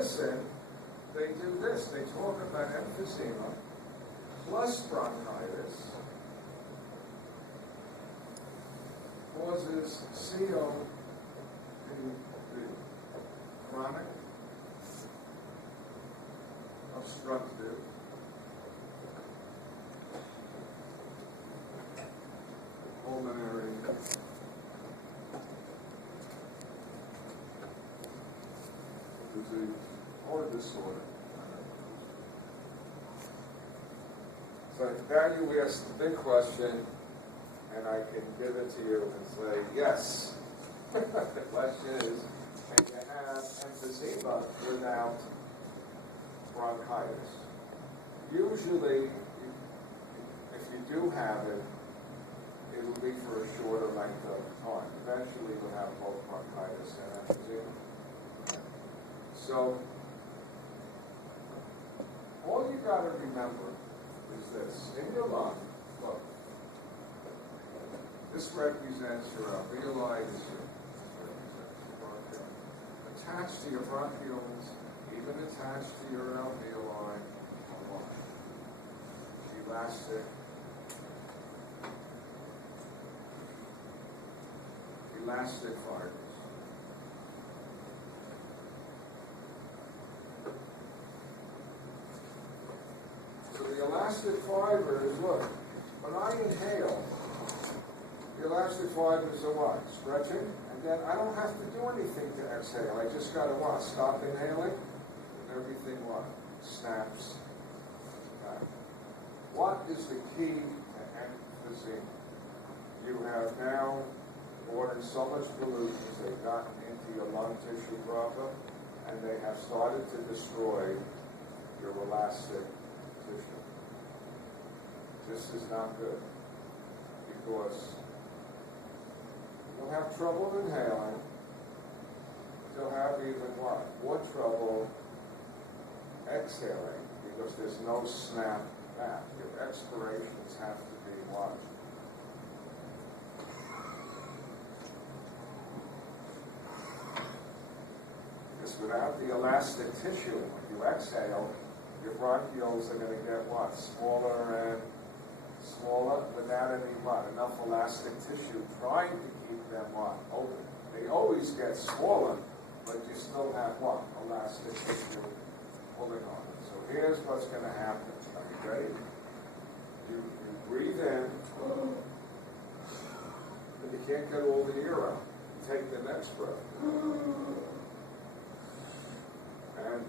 medicine, they do this. They talk about emphysema plus bronchitis causes c.o.p.d, chronic obstructive pulmonary disease or disorder. So now you ask the big question, and I can give it to you and say, yes. The question is, can you have emphysema without bronchitis? Usually, if you do have it, it will be for a shorter length of time. Eventually, you'll have both bronchitis and emphysema. So, all you got to remember is this. In your lung, look, this represents your alveoli, this represents your bronchial. Attached to your bronchioles, even attached to your alveoli, are what? Elastic fibers. So the elastic fibers, look, when I inhale, the elastic fibers are what? Stretching, and then I don't have to do anything to exhale. I just got to what? Stop inhaling, and everything what? Snaps back. What is the key to emphysema? You have now brought in so much pollutants, they've gotten into your lung tissue proper, and they have started to destroy your elastic tissue. This is not good, because you'll have trouble inhaling, you'll have even what? More trouble exhaling, because there's no snap back. Your expirations have to be what? Because without the elastic tissue, when you exhale, your bronchioles are going to get what? Smaller and smaller, without any what? Enough elastic tissue trying to keep them what? Open. They always get smaller, but you still have what? Elastic tissue pulling on it. So here's what's going to happen. Are you ready? You breathe in, but you can't get all the air out. You take the next breath. And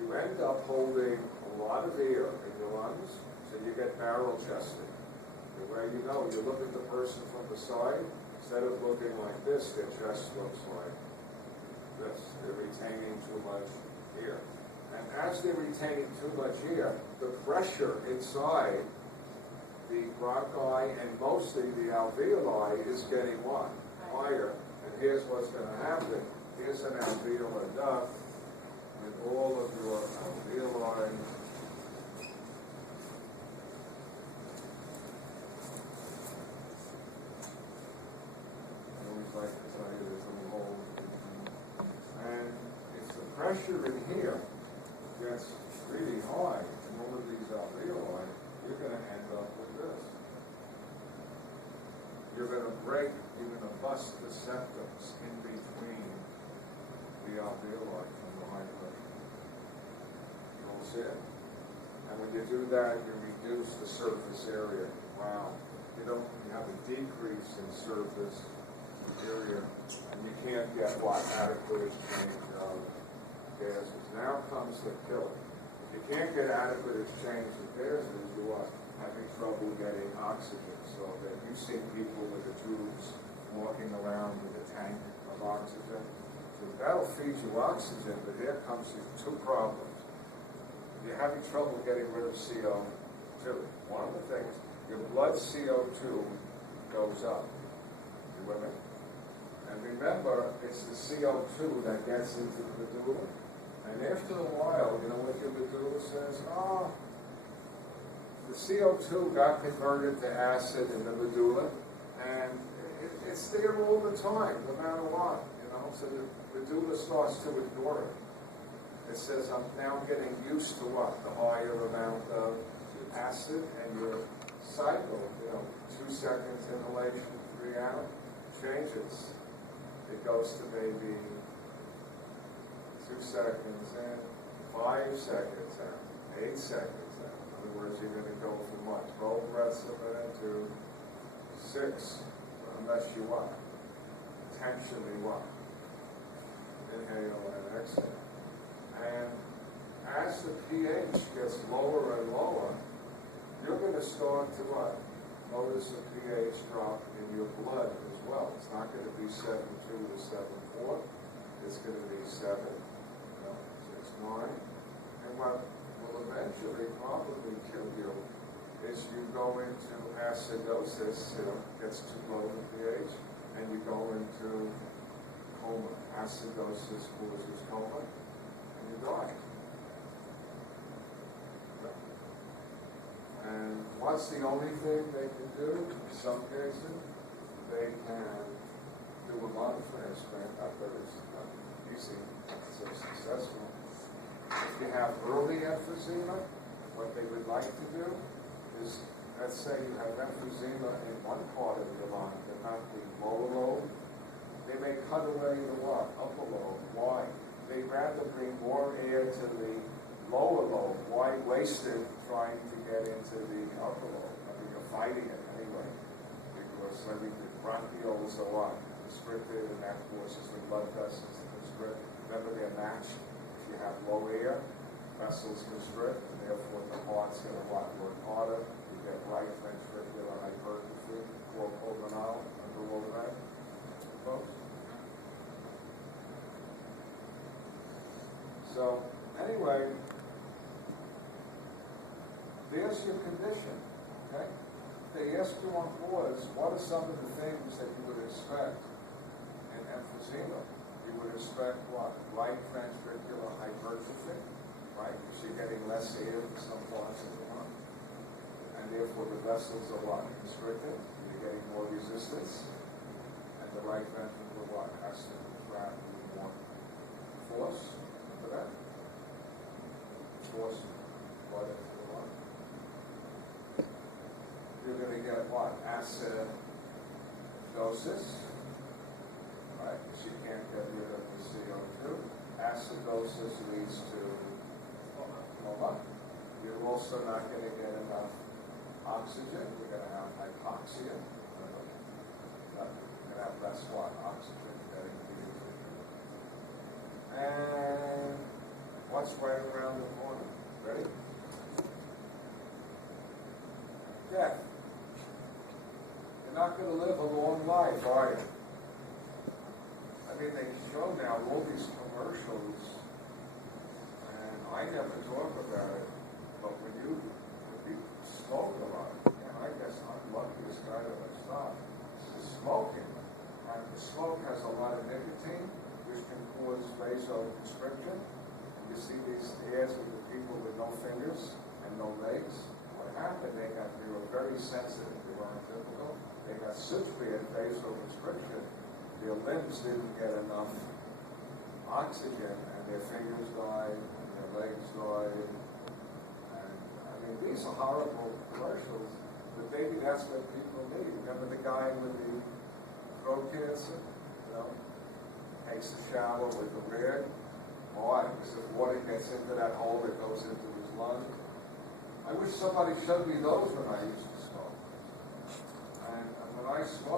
you end up holding a lot of air in your lungs, so you get barrel chested. The way you know, you look at the person from the side, instead of looking like this, their chest looks like this. They're retaining too much air. And as they're retaining too much air, the pressure inside the bronchi and mostly the alveoli is getting what? Higher. And here's what's going to happen. Here's an alveolar duct with all of your alveoli. I always like to tell you there's a little hole. And if the pressure in here gets really high in all of these alveoli, you're going to end up with this. You're going to break, you're going to bust the septums in between the alveoli from the high pressure. You all see it? And when you do that, you reduce the surface area around. You have a decrease in surface area, and you can't get what? Adequate exchange of gases. Now comes the killer. If you can't get adequate exchange of gases, you are having trouble getting oxygen. So that you've seen people with the tubes walking around with a tank of oxygen. So that'll feed you oxygen, but here comes the two problems. You're having trouble getting rid of CO2. One of the things, your blood CO2 goes up. You with me? And remember, it's the CO2 that gets into the medulla. And after a while, you know what your medulla says? Oh, the CO2 got converted to acid in the medulla, and it's there all the time, no matter what. So the medulla starts to ignore it. It says I'm now getting used to what? The higher amount of acid, and your cycle, 2 seconds inhalation, 3 out, changes. It goes to maybe 2 seconds in, 5 seconds out, 8 seconds out. In other words, you're going to go from what? 12 breaths a minute to 6, unless you what? Intentionally what? Inhale and exhale. And as the pH gets lower and lower, you're going to start to what? Notice the pH drop in your blood as well. It's not going to be 7.2 to 7.4. It's going to be 7, 6.9. And what will eventually probably kill you is you go into acidosis, gets too low the pH, and you go into coma. Acidosis causes coma, and you die. And what's the only thing they can do? In some cases, they can do a lung transplant. Not that it's not easy, not so successful. If you have early emphysema, what they would like to do is, let's say you have emphysema in one part of your lung, but not the lower lobe. They may cut away the what? Upper lobe. Why? They'd rather bring more air to the lower lobe. Why waste it trying to get into the upper lobe? I mean, you're fighting it anyway, because the bronchioles are what? Constricted, and that causes the blood vessels to constrict. Remember, they're matched. If you have low air, vessels constrict, and therefore the heart's going to what? Work harder. You get right ventricular hypertrophy, or pulmonal, under all that. Folks? So, anyway, there's your condition, okay? They ask you on boards, what are some of the things that you would expect in emphysema? You would expect what? Right ventricular hypertrophy, right? Because you're getting less air in some parts of the lung. And therefore the vessels are what? Constricted. You're getting more resistance. And the right ventricle what? Has to contract with more force. Remember that? Force blood into the lung. You're going to get what? Acidosis, right? Because you can't get rid of the CO2. Acidosis leads to coma. You're also not going to get enough oxygen. You're going to have hypoxia. You're going to have less what? Oxygen getting to you. And what's right around the corner? Ready? Death. You're not going to live a long life, are you? I mean, they show now all these commercials, and I never talk about it, but when you smoke a lot, and I guess I'm the luckiest guy that I've stopped, is smoking. And the smoke has a lot of nicotine, which can cause vasoconstriction. You see these ads with the people with no fingers and no legs. What happened? They were very sensitive. They weren't typical. They got such bad vasoconstriction, their limbs didn't get enough oxygen, and their fingers died, and their legs died. And I mean, these are horrible commercials, but maybe that's what people need. Remember the guy with the throat cancer? Takes a shower with the rag. Why? Because if water gets into that hole, it goes into his lung. I wish somebody showed me those when I used to smoke. And when I smoked,